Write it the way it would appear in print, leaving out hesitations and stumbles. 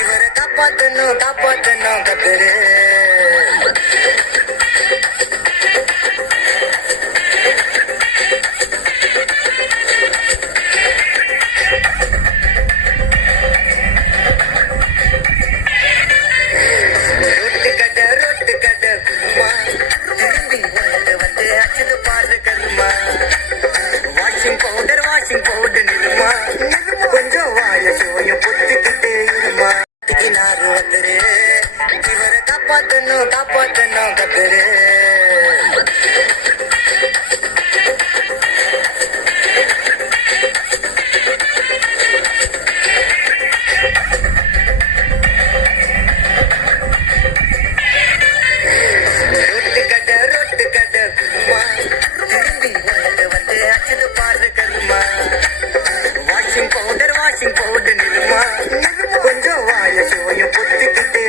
இவரை காப்பாத்தணும் காப்பாத்தணும் கத்துரு. ரொட்டு கடை குருமா திரும்பி வந்து அச்சது பாரு கருமா. வாஷிங் பவுடர் நிறுமா கொஞ்சம் வாய சோயம் பொத்துக்கிட்டே இருமா. இவரை காப்பாத்தணும் காப்பாத்தணும் கத்துரு. ரொட்டு கடை குருமா திரும்பி வந்து அச்சது பாரு கருமா. வாஷிங் பவுடர் நிறுமா கொஞ்சம் வாய சோயம் பொத்துக்கிட்டே